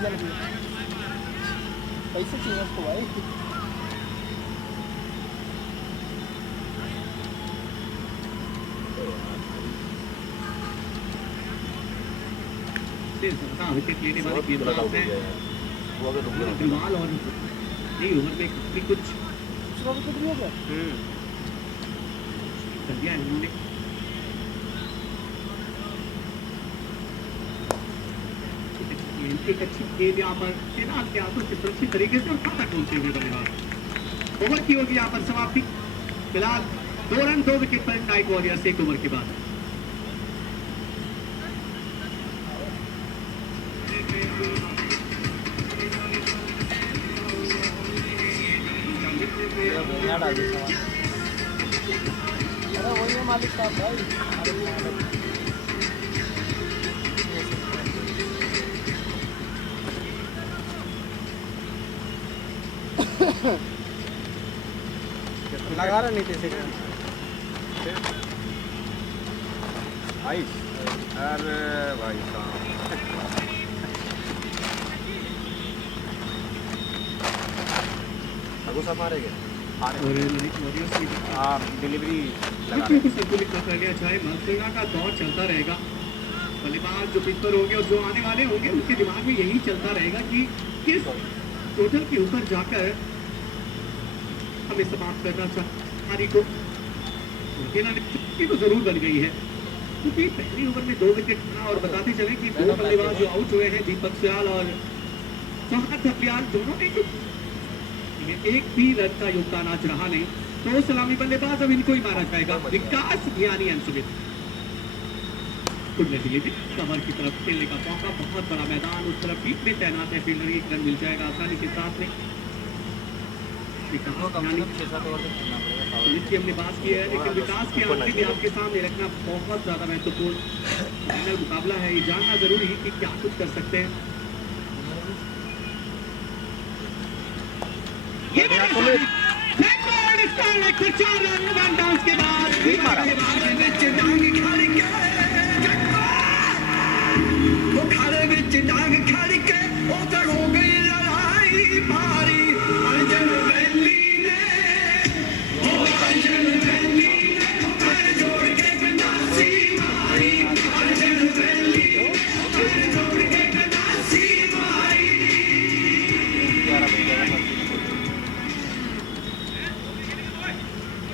जल गई। कैसे चाहिए उसको भाई? विकेट लेने वाले गेंदबाज हैं वो अगर रुक अग्रवाल और नहीं ओवर में काफी कुछ दूसरा विकेट भी हो गया। कर दिया इन्होंने। एक अच्छी गेंद यहाँ पर सेना के हाथों से सुरक्षित तरीके से और खाता खोलते हुए बल्लेबाज। ओवर की होगी यहाँ पर समाप्ति। फिलहाल 2 रन 2 विकेट पर नाइट वॉरियर्स 1 ओवर के बाद। अरे वही है मालिक साहब भाई। लगा रहा नहीं थे भाई। अरे भाई साहब अगो सब मारेंगे डिलीवरी संतुलित कर लिया जाए। मलसेना का दौर चलता रहेगा। बल्लेबाज जो पिच पर होंगे और जो आने वाले होंगे उनके दिमाग में यही चलता रहेगा कि किस टोटल के ऊपर जाकर हमें समाप्त करना चाहिए को। तो जरूर बन गई है क्योंकि पहली ओवर में 2 विकेट था और बताते चले कि 2 बल्लेबाज जो आउट हुए हैं दीपक सयाल और चौहान थपलियाल दोनों ने एक भी रन का योगदान आज रहा नहीं। तो सलामी बल्लेबाज अब इनको ही मारा जाएगा। विकास ज्ञानी अंशुमित कमर की तरफ खेलने का मौका। बहुत बड़ा मैदान उस तरफ बीच में तैनात है फील्डर। 1 रन मिल जाएगा आसानी के साथ में। हमने बात की है लेकिन विकास की आंखें भी आपके सामने रखना बहुत ज्यादा महत्वपूर्ण फाइनल मुकाबला है। ये जानना जरूरी है कि क्या कुछ कर सकते हैं। ये के बाद हो गई लड़ाई भारी।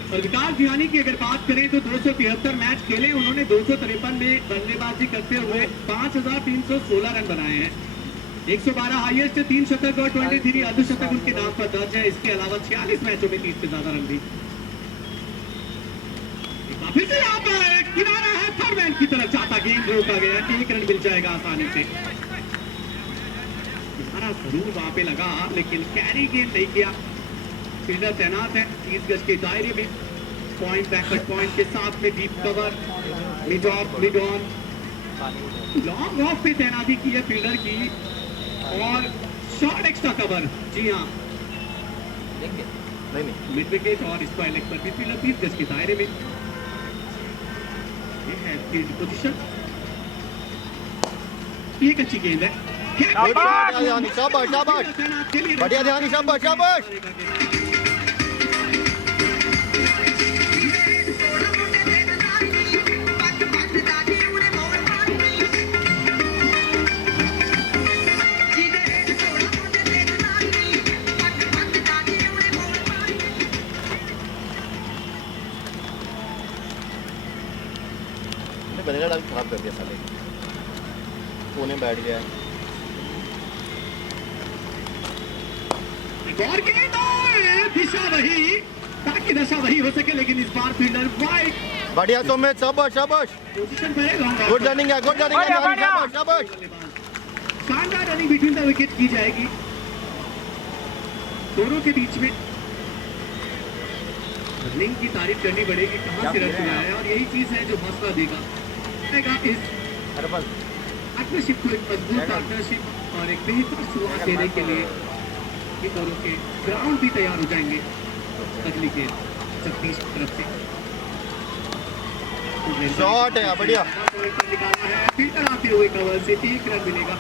और विकास ध्यानी की अगर बात करें तो 273 मैच खेले उन्होंने। 253 में बल्लेबाजी करते हुए 5316 रन बनाए हैं। 112 हाईएस्ट 3 शतक और 23 अर्धशतक उनके नाम पर दर्ज है। इसके अलावा 46 मैचों में 30 से ज्यादा रन भी। फिर से यहाँ पर किनारा है थर्डमैन की तरफ जाता गेंद रोका गया। 1 रन मिल जाएगा आसानी से। किनारा जरूर वहां पे लगा लेकिन कैरी गेंद नहीं किया। फील्डर तैनात है 30 गज के दायरे में। पॉइंट बैकवर्ड पॉइंट के साथ में deep cover mid of mid on long off पे तैनाती की है फील्डर की और शॉर्ट एक्स्ट्रा कवर। जी हाँ मिड विकेट और स्क्वायर लेग पर भी फील्डर 30 गज के दायरे में। ये है फील्ड पोजीशन। एक अच्छी गेंद है। शाबाश शाबाश बढ़िया ध्यानी शाबाश शाबाश। बनेगा डाल खराब कर दिया साले। कोने बैठ गया। और दिशा वही ताकि दशा वही हो सके लेकिन इस बार फील्डर वाइड। बढ़िया सुमित शाबाश शाबाश। पोजीशन पर है। गुड रनिंग है गुड रनिंग है शाबाश शाबाश। शानदार रनिंग बिटवीन द विकेट की जाएगी दोनों के बीच में। रनिंग की तारीफ करनी पड़ेगी कहां से रन चुना है और यही चीज है जो हौसला देगा इस पार्टनरशिप को। एक मजबूत पार्टनरशिप और एक बेहतर शुरुआत देने के लिए ये दोनों के ग्राउंड भी तैयार हो जाएंगे अगली गेंद जगदीश की तरफ से। शॉट है बढ़िया। निकालना है फील्डर आते हुए कवर से 1 रन मिलेगा।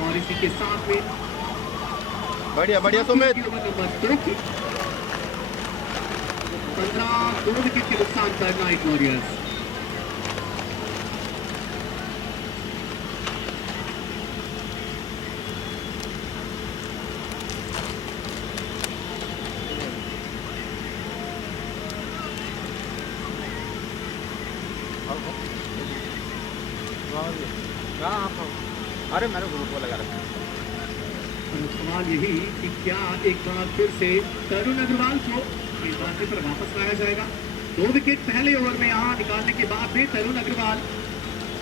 और इसी के साथ में बढ़िया बढ़िया सुमित। ओवर नंबर 2 की 15 2 विकेट के नुकसान पर नाइट वॉरियर्स। अरे मैंने ग्रुप को लगा रखा है। सवाल यही कि क्या एक बार फिर से तरुण अग्रवाल को गेंदबाजी पर वापस लाया जाएगा। 2 विकेट पहले ओवर में यहाँ निकालने के बाद में तरुण अग्रवाल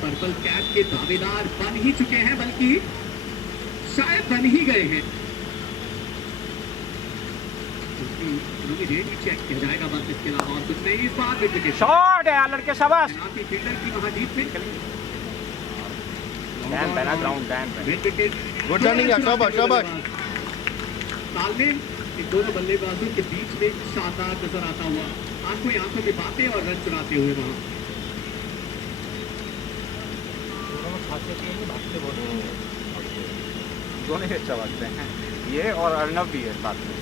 पर्पल कैप के दावेदार बन ही चुके हैं, बल्कि शायद बन ही गए हैं। चेक किया जाएगा बस, इसके अलावा और कुछ नहीं। इस बार विकेट शॉट है लड़के, शाबाश। फील्डर की महाजीत में डैम पे ना, ग्राउंड डैम पे। गुड रनिंग यार, शाबाश शाबाश। तालमेल इन दोनों बल्लेबाजों के बीच में शानदार नजर आता हुआ, आंखों ही आंखों की बातें और रन चुराते हुए वहां। दोनों ही अच्छा भागते हैं, ये और अर्नब भी है साथ में।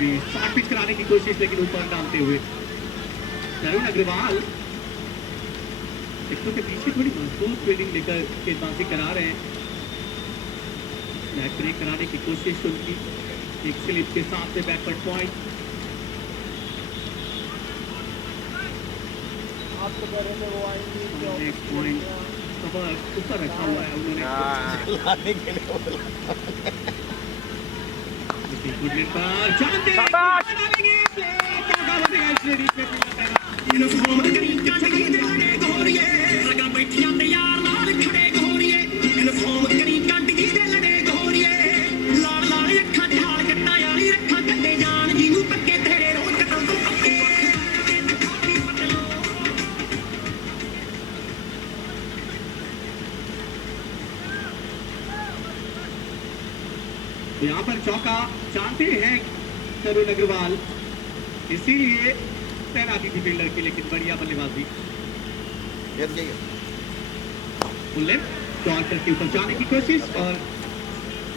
भी शॉर्ट पिच कराने की कोशिश, लेकिन ऊपर डालते हुए तरुण अग्रवाल एक के पीछे थोड़ी मजबूत फील्डिंग लेकर गेंदबाजी करा रहे हैं। बैक ब्रेक कराने की कोशिश उनकी, एक स्लिप के साथ में बैकवर्ड पॉइंट। नेक्स्ट पॉइंट ऊपर रखा हुआ है उन्होंने। लाने के लिए बोला। यहाँ पर चौका जानते हैं तरुण अग्रवाल, इसीलिए तैनाती थी फील्डर की, लेकिन बढ़िया बल्लेबाजी। डॉल्फिन के ऊपर जाने की कोशिश और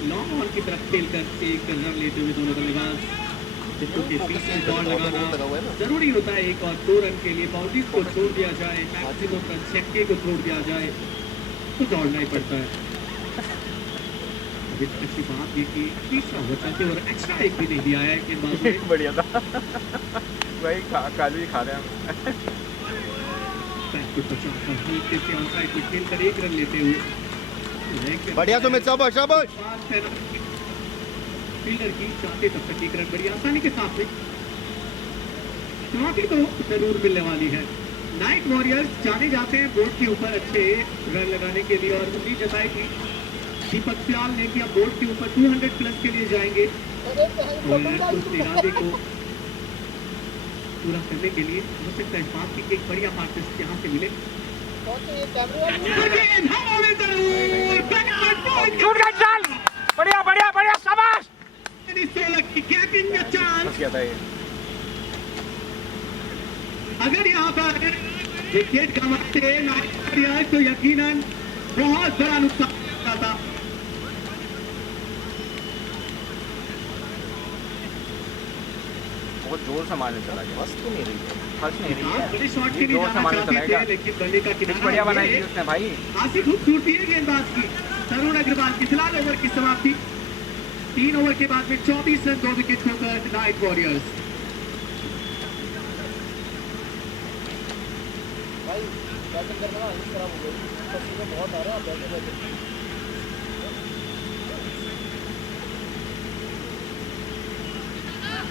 लॉन्ग ऑन की तरफ खेलकर एक रन लेते हुए दोनों बल्लेबाज। के बीच में दौड़ लगाना जरूरी होता है, 1 और 2 रन के लिए बाउंड्रीज को छोड़ दिया जाए, मैक्सिमम रन छक्के को छोड़ दिया जाए तो दौड़ना ही पड़ता है। अभी अच्छी बात ये कि तीसरा होता है और एक्स्ट्रा एक भी नहीं दिया है गेंदबाज ने। बढ़िया था वही कालू ही खा रहे हैं। खेल कर 1 रन लेते हुए बढ़िया सुमित, शाबाश शाबाश। फील्डर की चाहते तब तक 1 रन बड़ी आसानी के साथ में चुनौती तो जरूर मिलने वाली है। नाइट वॉरियर्स जाने जाते हैं बोर्ड के ऊपर अच्छे रन लगाने के लिए, और उम्मीद जताई थी दीपक सियाल ने कि अब बोर्ड के ऊपर 200 प्लस के लिए जाएंगे, और उस इरादे को पूरा करने के लिए हो सकता है इस बात की एक बढ़िया पार्टनरशिप यहाँ से मिले। बढ़िया बढ़िया बढ़िया, शाबाश। अगर यहाँ पर विकेट गंवाते नाइट तो यकीनन बहुत बड़ा नुकसान होता था। बहुत जोर से मारने चला गया, मस्त नहीं रही है, फर्स्ट नहीं रही है, बड़े शॉट के लिए जोर से मारने जाना चाहते चलेगा। थे, लेकिन बल्ले का किनारा बढ़िया बनाई थी उसने भाई। खासी खूबसूरती है गेंदबाज की। तरुण अग्रवाल की फिलहाल ओवर की समाप्ति, 3 ओवर के बाद में 24 रन 2 विकेट खोकर नाइट वॉरियर्स। बहुत आ रहा है।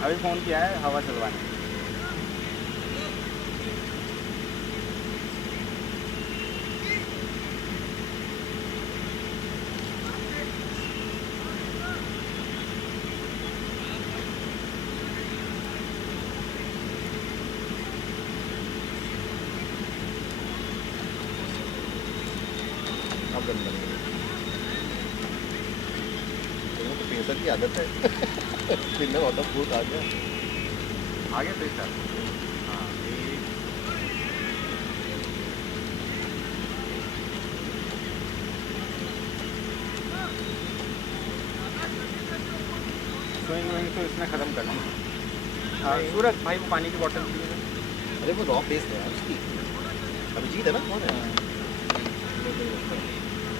अभी फोन किया है हवा चलवाने। अब रन बन गए। तो पेसर की आदत है। दिन में बहुत भूत आ गया, आगे पेसर। हाँ स्विंग विंग तो इसने खत्म कर दी। सूरज भाई वो पानी की बोतल दी है। अरे वो रॉ पेस है यार उसकी। अभिजीत है ना, कौन है?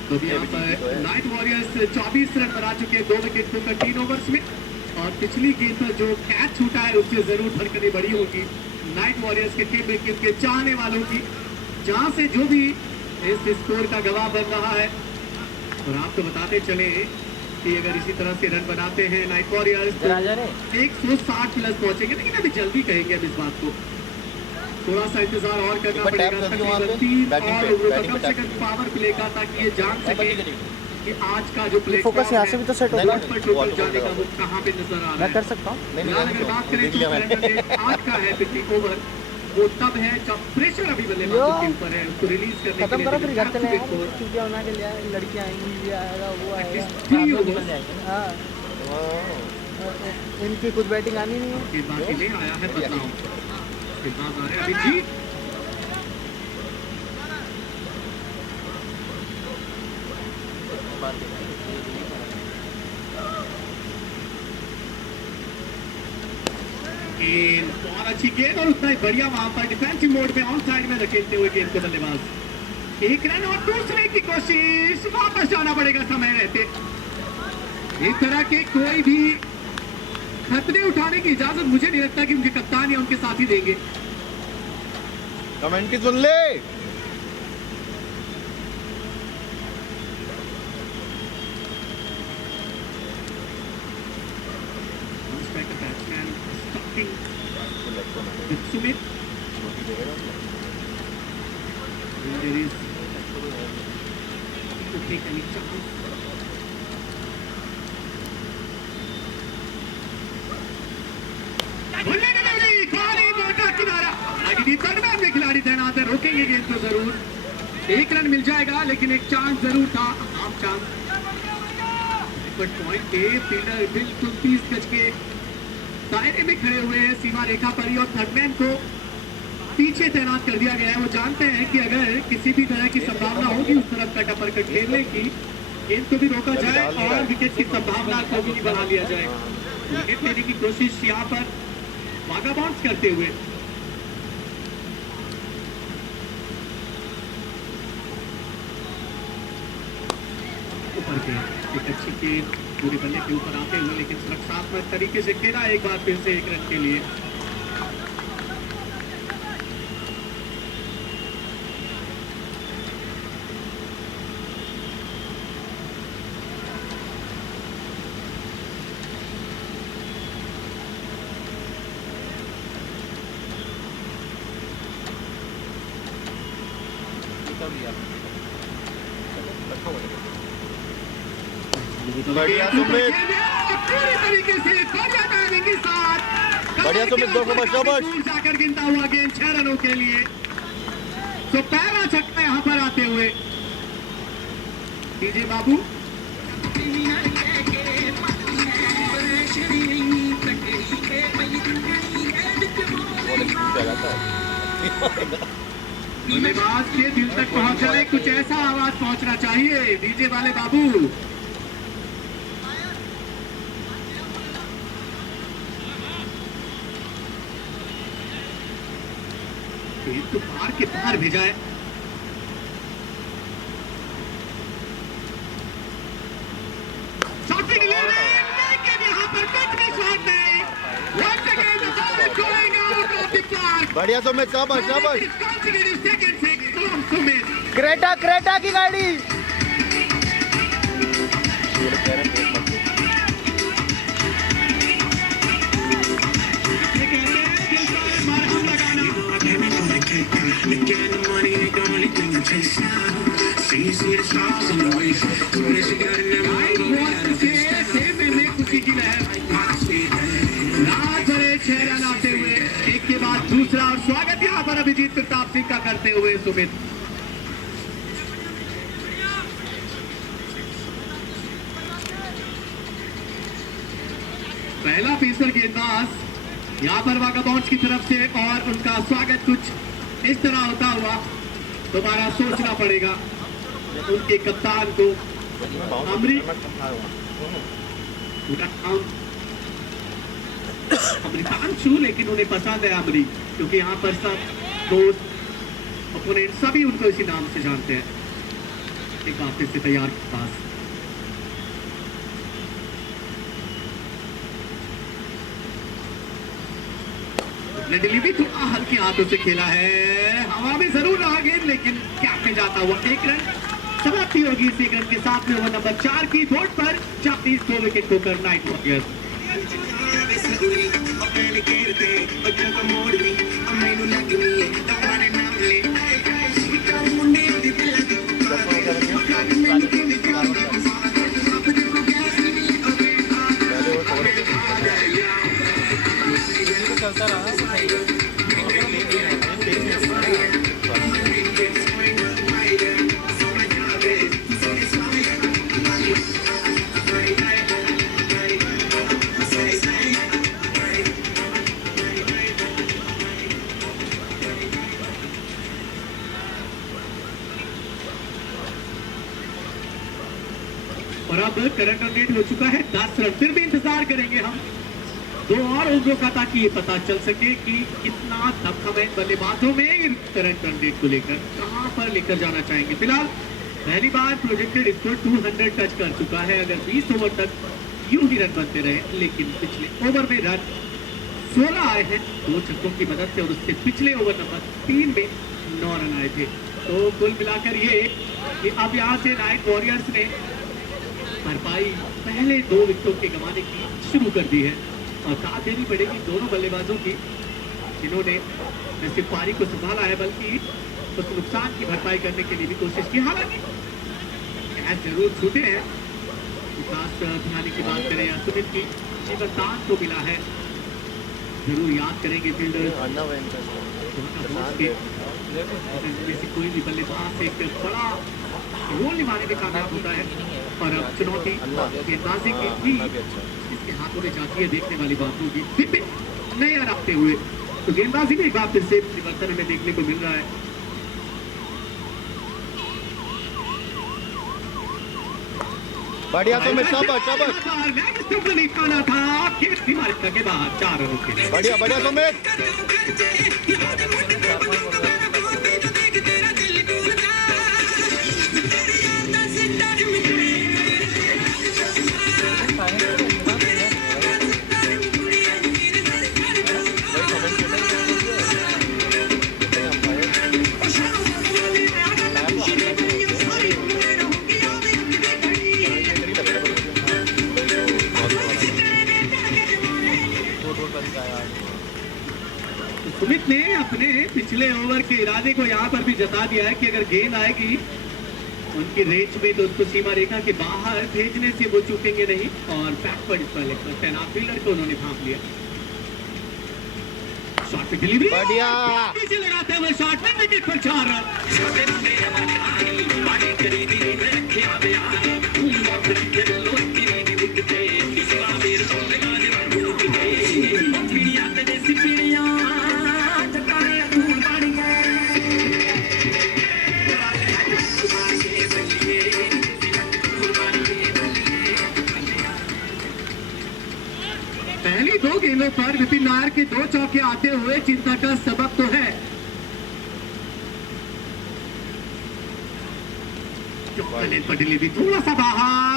तो यहाँ पर नाइट वॉरियर्स 24 रन बना चुके हैं 2 विकेट खोकर 3 ओवर्स में। और पिछली गेंद पर जो कैच छूटा है उससे जरूर धड़कनें बड़ी होगी नाइट वॉरियर्स के टीम में, के चाहने वालों की, जहां से जो भी इस स्कोर का गवाह बन रहा है। और आपको बताते चले कि अगर इसी तरह से रन बनाते हैं नाइट वॉरियर्स तो 160 प्लस पहुंचेंगे, लेकिन अभी जल्दी कहेंगे अब इस बात को, थोड़ा सा इंतजार और करना पड़ेगा। तकरीबन 3 और ओवरों का कम से कम पावर प्ले का, ताकि ये जान सके कि आज का जो प्ले फोकस यहाँ से भी तो सेट होगा। पर टोटल जाने का वो कहाँ पे नजर आ रहा मैं है। कर सकता हूँ। अगर बात करें तो surrender rate आज का है 50 ओवर, वो तब है जब प्रेशर अभी बल्लेबाजों के ऊपर है, उसको रिलीज करने के खत्म लिए करो फिर घर चले absolute score। छुट्टियाँ बना के लिया, लड़कियाँ आएंगी, ये आएगा वो आएगा। 3 overs। हाँ, इनकी कुछ बैटिंग आनी नहीं है। के बाद इन्हें आया है बदलाव, इसके बाद आ रहे हैं अभिजीत। गेंद बहुत अच्छी गेंद और उतना ही बढ़िया वहां पर डिफेंसिव मोड में ऑन साइड में धकेलते हुए गेंद को बल्लेबाज 1 रन और दूसरे की कोशिश, वापस जाना पड़ेगा समय रहते। इस तरह के कोई भी खतरे उठाने की इजाजत मुझे नहीं लगता कि उनके कप्तान या उनके साथी देंगे। कमेंट की सुन ले। Sumit. There is to take any chance. खाली मोटा किनारा, अगली टर्न में खिलाड़ी तैनात है, रोकेंगे गेंद को जरूर। 1 रन मिल जाएगा, लेकिन एक चांस जरूर था, हाफ चांस। पॉइंट पे फील्डर बिल्कुल 30 गज के दायरे में खड़े हुए हैं सीमा रेखा पर ही, और थर्डमैन को पीछे तैनात कर दिया गया है। वो जानते हैं कि अगर किसी भी तरह की संभावना होगी उस तरफ कट अपरकट खेलने की, गेंद को भी रोका जाए और विकेट की संभावना को भी बढ़ा लिया जाए। विकेट लेने की कोशिश यहाँ पर वागाबाउंस करते हुए ऊपर के एक अच्छी गेंद पूरे बल्ले के ऊपर आते हुए, लेकिन सुरक्षात्मक तरीके से खेला एक बार फिर से 1 रन के लिए। बढ़िया सुमित, पूरी तरीके से बढ़िया टाइमिंग के साथ बढ़िया सुमित, 2 शाबाश। दूर जाकर गिनता हुआ गेंद 6 रनों के लिए। तो पहला छक्का यहाँ पर आते हुए डीजे बाबू बल्लेबाज के दिल तक पहुंच जाए, कुछ ऐसा आवाज पहुंचना चाहिए डीजे वाले बाबू। तो पार के पार भेजा है। यहाँ पर कुछ भी शॉट नहीं। बढ़िया सुमित, शाबाश शाबाश। क्रेटा की गाड़ी। खुशी की लहर रात भरे 6 रन आते हुए एक के बाद दूसरा, और स्वागत यहाँ पर अभिजीत प्रताप सिंह का करते हुए सुमित। पहला पेसर गेंदबाज यहाँ पर वागाबाउंस की तरफ से, और उनका स्वागत कुछ इस तरह होता हुआ दोबारा सोचना पड़ेगा उनके कप्तान को। अमृत अमृतांशु, लेकिन उन्हें पसंद है अमरी, क्योंकि यहाँ पर सब दोस्त ओपोनेंट सभी उनको इसी नाम से जानते हैं। एक वापस से तैयार पास, डिलीवरी थोड़ा हल्के हाथों से खेला है, हवा में जरूर रहा गेंद, लेकिन कैप में जाता हुआ एक रन। समाप्ति होगी इस एक रन के साथ में ओवर नंबर 4 की। बोर्ड पर जापानीज 2 विकेट खोकर नाइट वॉरियर्स। चलता रहा और अब करंट रन रेट हो चुका है 10 रन। फिर भी इंतजार करेंगे हम 2 और ओवरों का, ताकि ये पता चल सके कि कितना दमखम है बल्लेबाजों में करंट रन रेट को लेकर, कहां पर लेकर जाना चाहेंगे। फिलहाल पहली बार प्रोजेक्टेड स्कोर 200 टच कर चुका है। अगर 20 ओवर तक यूं ही रन बनते रहे, लेकिन पिछले ओवर में रन 16 आए हैं 2 छक्कों की मदद से, और उससे पिछले ओवर नंबर 3 में 9 रन आए थे। तो कुल मिलाकर ये कि अब यहाँ से नाइट वॉरियर्स ने भरपाई पहले 2 विकेटों के गंवाने की शुरू कर दी है, और साथ देनी पड़ेगी दोनों बल्लेबाजों की, जिन्होंने न सिर्फ पारी को संभाला है बल्कि उस नुकसान की भरपाई करने के लिए भी कोशिश की। हालांकि कैच जरूर छूटे हैं। विकास ध्यानी की बात करें या सुमित की, जीवनदान तो मिला है, जरूर याद करेंगे फील्डर से कोई भी बल्लेबाज एक बड़ा रोल निभाने में कामयाब होता है। और अब चुनौती गेंदबाजी की भी इसके हाथों में जाती है, देखने वाली बात होगी। नया रखते हुए तो गेंदबाजी में एक बार फिर से परिवर्तन हमें देखने को मिल रहा है। बढ़िया तो मैं सब नहीं खाना था के बाद 4 रनों के लिए। बढ़िया बढ़िया तो मैं सुमित ने अपने पिछले ओवर के इरादे को यहाँ पर भी जता दिया है कि अगर गेंद आएगी उनकी रेंज में तो उसको सीमा रेखा के बाहर भेजने से वो चूकेंगे नहीं, और बैकवर्ड पर लेकर तैनात फील्डर को उन्होंने भांप लिया। शॉट पे डिलीवरी बढ़िया पीछे लगाते हुए शॉट में विकेट पर 4 रन। पहली 2 गेंदों पर विपिन नायर के 2 चौके आते हुए चिंता का सबब तो है। पर डिलीवरी थोड़ा सा बाहर,